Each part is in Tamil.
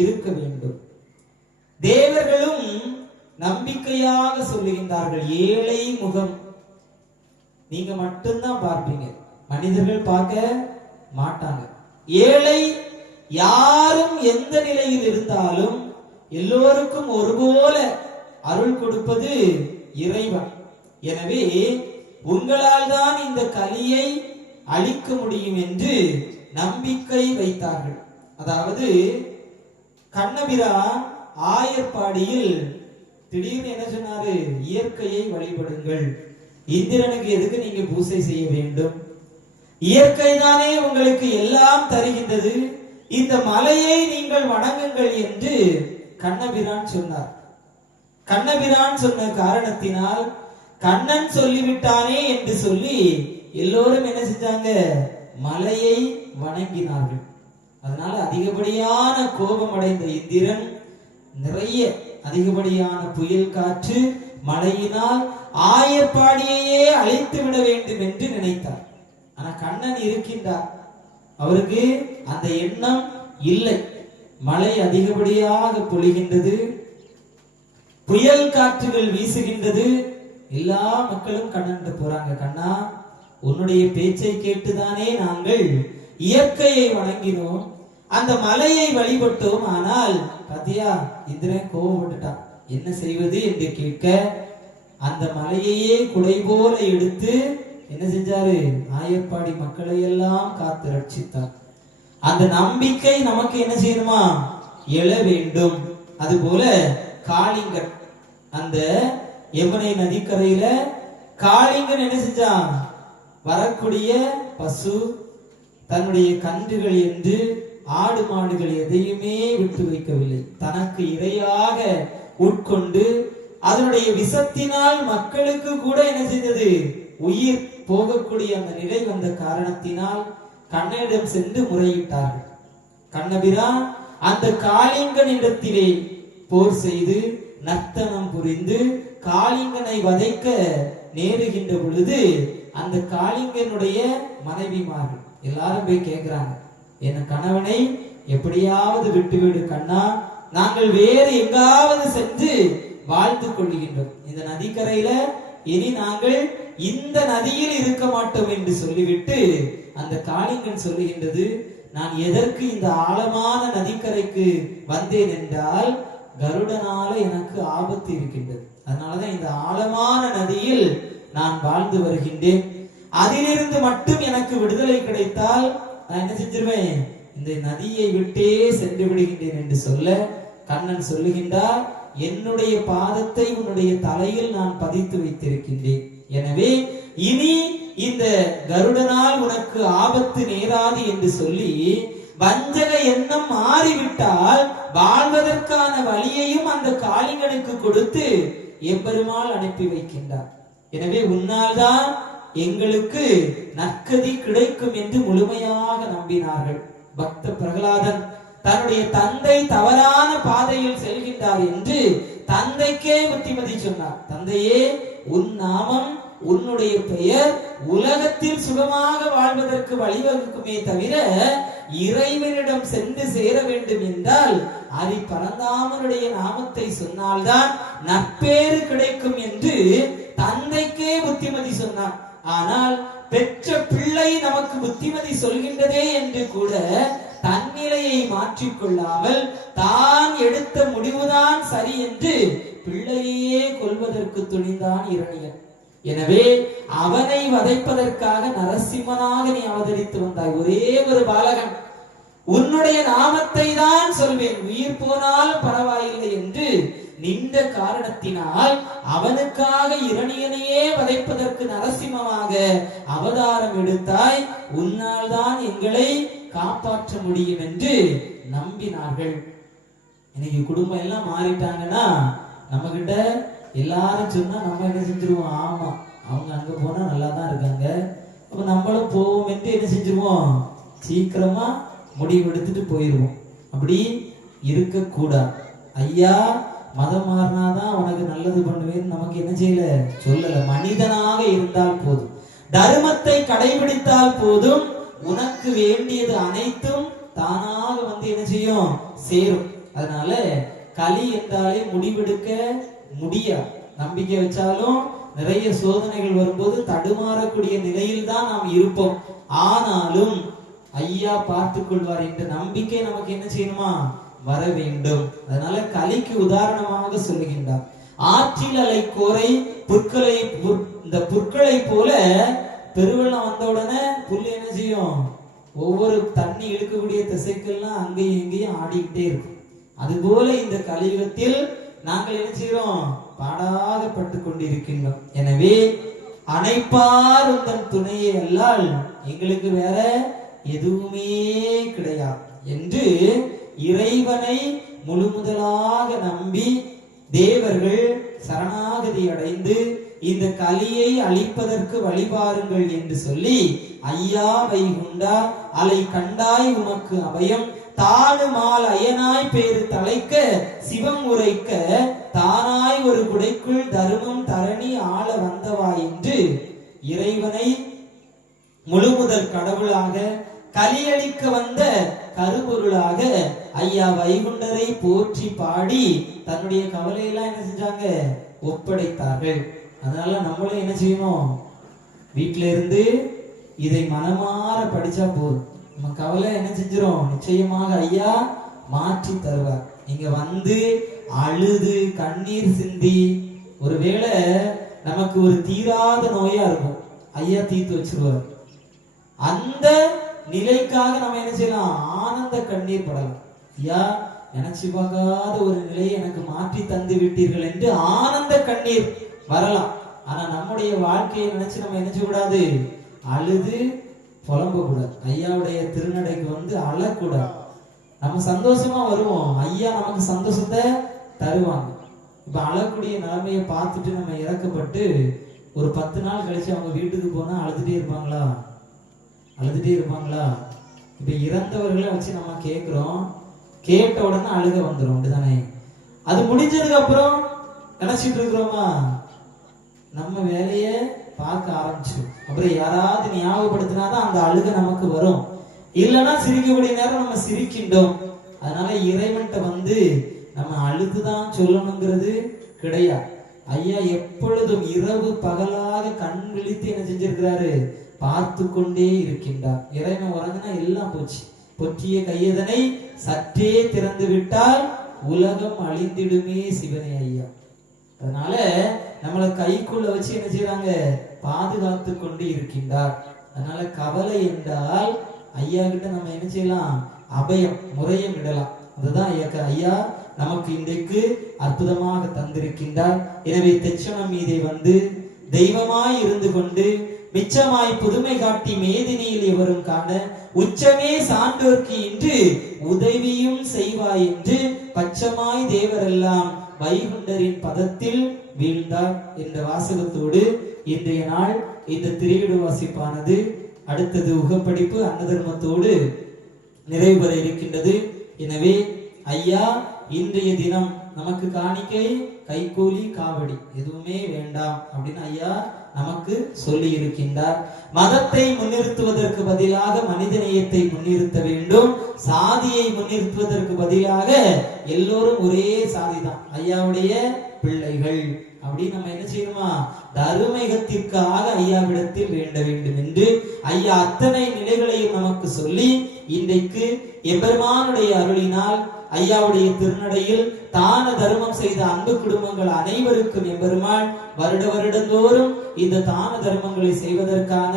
இருக்க வேண்டும். தேவர்களும் நம்பிக்கையாக சொல்லுகின்றார்கள், ஏழை முகம் நீங்க மட்டும்தான் பார்ப்பீங்க, மனிதர்கள் பார்க்க மாட்டாங்க. ஏழை யாரும் எந்த நிலையில் இருந்தாலும் எல்லோருக்கும் ஒருபோல அருள் கொடுப்பது இறைவன். எனவே உங்களால் தான் இந்த கலியை அழிக்க முடியும் என்று நம்பிக்கை வைத்தார்கள். அதாவது கண்ணபிரான் ஆயர்பாடியில் திடீர்னு என்ன சொன்னாரு, இயற்கையை வழிபடுங்கள், இந்திரனுக்கு எதுக்கு நீங்க பூசை செய்ய வேண்டும், இயற்கை தானே உங்களுக்கு எல்லாம் தருகின்றது, இந்த மலையை நீங்கள் வணங்குங்கள் என்று கண்ணபிரான் சொன்னார். கண்ணபிரான் சொன்ன காரணத்தினால் கண்ணன் சொல்லிவிட்டானே என்று சொல்லி எல்லோரும் என்ன செஞ்சாங்க, மலையை வணங்கினார்கள். அதனால அதிகப்படியான கோபம் அடைந்த இந்திரன் நிறைய அதிகப்படியான புயல் காற்று மழையினால் ஆயர்பாடியையே அழித்து விட வேண்டும் என்று நினைத்தார். ஆனா கண்ணன் இருக்கின்றார், அவருக்கு அந்த எண்ணம் இல்லை. மழை அதிகப்படியாக பொழிகின்றது, புயல் காற்றுகள் வீசுகின்றது. எல்லா மக்களும் கண்ணன் போறாங்க, கண்ணா உன்னுடைய பேச்சை கேட்டுதானே நாங்கள் இயற்கையை வணங்கினோம், அந்த மலையை வழிபட்டோம். ஆனால் பாத்தியா இந்திரன் கோபப்பட்டுட்டான், என்ன செய்வது என்று கேட்க அந்த மலையையே குடை போல எடுத்து என்ன செஞ்சாரு, ஆயர்பாடி மக்களை எல்லாம் காத்து ரட்சித்தார். அந்த நம்பிக்கை நமக்கு என்ன செய்யணுமா, எழ வேண்டும். அதுபோல காளிங்கன், அந்த யமுனை நதிக்கரையில காளிங்கன் என்ன செஞ்சான், வரக்கூடிய பசு தன்னுடைய கன்றுகள் என்று ஆடு மாடுகள் எதையுமே விட்டு வைக்கவில்லை. தனக்கு இரையாக உட்கொண்டு அதனுடைய விஷத்தினால் மக்களுக்கு கூட என்ன செய்தது, உயிர் போகக்கூடிய அந்த நிலை வந்த காரணத்தினால் கண்ணனிடம் சென்று முறையிட்டார்கள். கண்ணபிரான் அந்த காளிங்கன் இடத்திலே போர் செய்து நர்த்தனம் புரிந்து காளிங்கனை வதைக்க நேருகின்ற பொழுது அந்த காளிங்கனுடைய மனைவிமார்கள் எல்லாரும் போய் கேட்கிறாங்க, என் கணவனை எப்படியாவது விட்டுவிடு கண்ணா, நாங்கள் வேறு எங்காவது சென்று வாழ்த்து கொள்ளுகின்றோம், இந்த நதிக்கரையில இனி நாங்கள் இந்த நதியில் இருக்க மாட்டோம் என்று சொல்லிவிட்டு அந்த காளிங்கன் சொல்லுகின்றது, நான் எதற்கு இந்த ஆழமான நதிக்கரைக்கு வந்தேன் என்றால் கருடனால எனக்கு ஆபத்து இருக்கின்றது, அதனாலதான் இந்த ஆழமான நதியில் நான் வாழ்ந்து வருகின்றேன், அதிலிருந்து மட்டும் எனக்கு விடுதலை கிடைத்தால் நான் என்ன செஞ்சிருவேன், இந்த நதியை விட்டே சென்று விடுகின்றேன் என்று சொல்ல கண்ணன் சொல்லுகின்றார், என்னுடைய பாதத்தை உன்னுடைய தலையில் நான் பதித்து வைத்திருக்கின்றேன், எனவே இனி இந்த கருடனால் உனக்கு ஆபத்து நேராது என்று சொல்லி வஞ்சக எண்ணம் மாறிவிட்டால் வாழ்வதற்கான வழியையும் அந்த காளிங்கனுக்கு கொடுத்து எம்பெருமாள் அனுப்பி வைக்கின்றார். எனவே உன்னால் தான் எங்களுக்கு நற்கதி கிடைக்கும் என்று முழுமையாக நம்பினார்கள். பக்த பிரகலாதன் தன்னுடைய தந்தை தவறான பாதையில் செல்கின்றார் என்று தந்தைக்கே புத்திமதி சொன்னார். தந்தையே, உன் நாமம் உன்னுடைய பெயர் உலகத்தில் சுகமாக வாழ்வதற்கு வழிவகுக்குமே தவிர இறைவனிடம் சென்று சேர வேண்டும் என்றால் அரி பரந்தாமனுடைய நாமத்தை சொன்னால்தான் நற்பேறு கிடைக்கும் என்று தந்தைக்கே புத்திமதி சொன்னார். ஆனால் பெற்ற பிள்ளை நமக்கு புத்திமதி சொல்கின்றதே என்று கூட தன்னிலையை மாற்றிக்கொள்ளாமல் தான் எடுத்த முடிவுதான் சரி என்று பிள்ளையே கொல்வதற்கு துணிந்தான் இரணியன். எனவே அவனை வதைப்பதற்காக நரசிம்மனாக நீ அவதரித்து வந்தாய். ஒரே ஒரு பாலகன், உன்னுடைய நாமத்தை தான் சொல்வேன், உயிர் போனாலும் பரவாயில்லை என்று நின்ற காரணத்தினால் அவனுக்காக இரணியனையே வதைப்பதற்கு நரசிம்மமாக அவதாரம் எடுத்தாய், உன்னால் தான் எங்களை காப்பாற்ற முடியும் என்று நம்பினார்கள். இன்னைக்கு குடும்பம் எல்லாம் மாறிட்டாங்கன்னா நம்ம கிட்ட எல்லாரும் சொன்னா நம்ம என்ன செஞ்சிருவோம், ஆமா அவங்க அங்க போனா நல்லா தான் இருக்காங்க, அப்ப நம்மளும் போவோம் என்று என்ன செஞ்சிருவோம், சீக்கிரமா முடிவு எடுத்துட்டு போயிருவோம். அப்படி இருக்க கூடாது. ஐயா மதம் மாறினாதான் உனக்கு நல்லது பண்ணுவேன்னு நமக்கு என்ன செய்யல, சொல்லல. மனிதனாக இருந்தால் போதும், தர்மத்தை கடைபிடித்தால் போதும், உனக்கு வேண்டியது அனைத்தும் தானாக வந்து என்ன செய்யும், சேரும். அதனால களி என்றாலே முடிவெடுக்க முடியாது. நம்பிக்கை வச்சாலும் நிறைய சோதனைகள் வரும்போது தடுமாறக்கூடிய நிலையில் தான் நாம் இருப்போம். ஆனாலும் ஐயா பார்த்துக் கொள்வார் என்ற நம்பிக்கை நமக்கு என்ன செய்யணுமா, வர வேண்டும். அதனால களிக்கு உதாரணமாக சொல்லுகின்றார். ஆற்றில் அலை கோரை புற்களை, இந்த புற்களை போல பெருவெள்ளம் வந்த உடனே புல் என்ன செய்யும், ஒவ்வொரு தண்ணி இழுக்கக்கூடிய திசைக்கெல்லாம் அங்கேயும் இங்கேயும் ஆடிக்கிட்டே இருக்கும். அதுபோல இந்த கலியுகத்தில் நாங்கள் என்ன செய்யறோம், பாடாகப்பட்டு கொண்டிருக்கின்றோம். எனவே அணைப்பார் உந்தன் துணையை அல்லால் எங்களுக்கு வேற எதுவுமே கிடையாது என்று இறைவனை முழு முதலாக நம்பி தேவர்கள் சரணாகதி அடைந்து இந்த கலியை அழிப்பதற்கு வழிபாருங்கள் என்று சொல்லி, ஐயா வைகுண்டா அலை கண்டாய் உமக்கு அபயம் தானுமால் அயனாய் பேரு தலைக்க சிவம் உரைக்க தானாய் ஒரு குடைக்குள் தருமம் தரணி ஆள வந்தவா என்று இறைவனை முழுமுதல் கடவுளாக கலியளிக்க வந்த கருபொருளாக ஐயா வைகுண்டரை போற்றி பாடி தன்னுடைய கவலையெல்லாம் என்ன செஞ்சாங்க, ஒப்படைத்தார்கள். அதனால நம்மளும் என்ன செய்யணும், வீட்டில இருந்து இதை மனமாற படிச்சா போதும், நம்ம கவலை என்ன செஞ்சிரும், நிச்சயமாக ஐயா மாற்றி தருவார். நீங்க வந்து அழுது கண்ணீர் சிந்தி ஒருவேளை நமக்கு ஒரு தீராத நோயா இருக்கும், ஐயா தீர்த்து வச்சிருவார். அந்த நிலைக்காக நம்ம என்ன செய்யலாம், ஆனந்த கண்ணீர் படலாம். ஐயா நினைச்சு பார்க்காத ஒரு நிலையை எனக்கு மாற்றி தந்து விட்டீர்கள் என்று ஆனந்த கண்ணீர் வரலாம். ஆனா நம்முடைய வாழ்க்கையை நினைச்சு நம்ம என்ன செய்யக்கூடாது, அழுது புலம்ப கூடாது. ஐயாவுடைய திருநடைக்கு வந்து அழக்கூடாது. நம்ம சந்தோஷமா வருவோம், ஐயா நமக்கு சந்தோஷத்தை தருவாங்க. இப்ப அழக்கூடிய நிலைமையை பார்த்துட்டு நம்ம இறக்கப்பட்டு ஒரு 10 நாள் கழிச்சு அவங்க வீட்டுக்கு போனா அழுதுட்டே இருப்பாங்களா, அழுதுட்டே இருப்பாங்களா? இப்ப இறந்தவர்களை வச்சு நம்ம கேட்கிறோம், கேட்ட உடனே அழுக வந்துடும், அப்படிதானே? அது முடிஞ்சதுக்கு அப்புறம் நினைச்சிட்டு இருக்கிறோமா, நம்ம வேலைய பார்க்க ஆரம்பிச்சு அப்புறம் யாராவது ஞாபகப்படுத்தினாதான் அந்த அழுக நமக்கு வரும். இல்லைன்னா சிரிக்கக்கூடிய நேரம் நம்ம சிரிக்கின்றோம். அதனால இறைவன்கிட்ட வந்து நம்ம அழுதுதான் சொல்லணுங்கிறது கிடையாது. ஐயா எப்பொழுதும் இரவு பகலாக கண் விழித்து என்ன செஞ்சிருக்கிறாரு, பார்த்து கொண்டே இருக்கின்றார். இறைவன் உறங்கினா எல்லாம் போச்சு. பொற்றிய கையதனை சற்றே திறந்து விட்டால் உலகம் அழிந்திடுமே சிவனே ஐயா. அதனால நம்மளை கைக்குள்ள வச்சு என்ன செய்யறாங்க, பாதுகாத்து கொண்டு இருக்கின்றார். அதனால கவலை என்றால் ஐயா கிட்ட நம்ம என்ன செய்யலாம், அபயம் முறையம் விடலாம். அதுதான் ஐயா நமக்கு இன்றைக்கு அற்புதமாக தந்திருக்கின்றார். எனவே தெச்சனம் மீதை வந்து தெய்வமாய் இருந்து கொண்டு மிச்சமாய் புதுமை காட்டி மேதினியில் எவரும் காண உச்சமே சான்றோர்க்கு இன்று உதவியும் செய்வாய் என்று பச்சமாய் தேவரெல்லாம் வைகுண்டரின் பதத்தில் வீழ்ந்தார் என்ற வாசகத்தோடு இன்றைய நாள் இந்த திரையிடு வாசிப்பானது அடுத்தது உகப்படிப்பு அன்னதர்மத்தோடு நிறைவு பெற இருக்கின்றது. எனவே ஐயா இன்றைய தினம் நமக்கு காணிக்கை கைகூலி காவடி எதுவுமே வேண்டாம் அப்படின்னு ஐயா நமக்கு சொல்லி இருக்கின்றார். மதத்தை முன்னிறுத்துவதற்கு பதிலாக மனிதநேயத்தை முன்னிறுத்த வேண்டும். சாதியை முன்னிறுத்துவதற்கு பதிலாக எல்லோரும் ஒரே சாதிதான், ஐயாவுடைய பிள்ளைகள் அப்படி நம்ம என்ன செய்யணுமா, தருமைகத்திற்காக ஐயாவிடத்தில் வேண்ட வேண்டும் என்று ஐயா அத்தனை நிலைகளையும் நமக்கு சொல்லி இன்றைக்கு எம்பெருமானுடைய அருளினால் ஐயாவுடைய திருநடையில் தான தர்மம் செய்த அன்பு குடும்பங்கள் அனைவருக்கும் எம்பெருமான் வருட வருடந்தோறும் இந்த தான தர்மங்களை செய்வதற்கான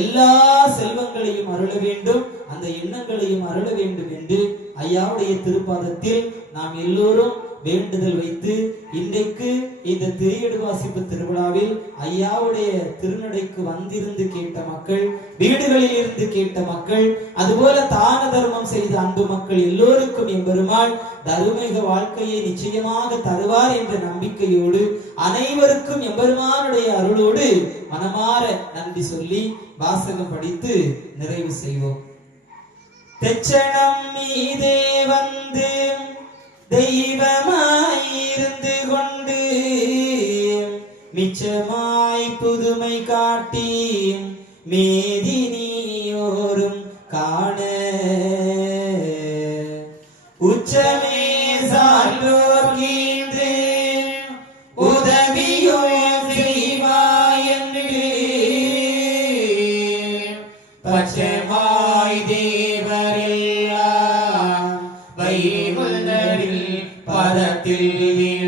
எல்லா செல்வங்களையும் அருள வேண்டும், அந்த எண்ணங்களையும் அருள வேண்டும் என்று ஐயாவுடைய திருப்பாதத்தில் நாம் எல்லோரும் வேண்டுதல் வைத்து இன்றைக்கு இந்த திரையடு வாசிப்பு திருவிழாவில் ஐயாவுடைய திருநடைக்கு வந்திருந்து கேட்ட மக்கள், வீடுகளில் இருந்து கேட்ட மக்கள், அதுபோல தான தர்மம் செய்த அன்பு மக்கள் எல்லோருக்கும் எம்பெருமாள் தருமிக வாழ்க்கையை நிச்சயமாக தருவார் என்ற நம்பிக்கையோடு அனைவருக்கும் எம்பெருமானுடைய அருளோடு மனமாற நன்றி சொல்லி வாசகம் படித்து நிறைவு செய்வோம். தெச்சனம் மீதே வந்து தெய்வமாயிருந்து கொண்டு மிச்சமாய் புதுமை காட்டி மேதினியோரும் காண உச்சமே சான்றோர் கீந்து உதவியோ செய்வாயன்று பச்சமாய் தேவரெல்லாம் வைகுந்தரில் பதத்தில்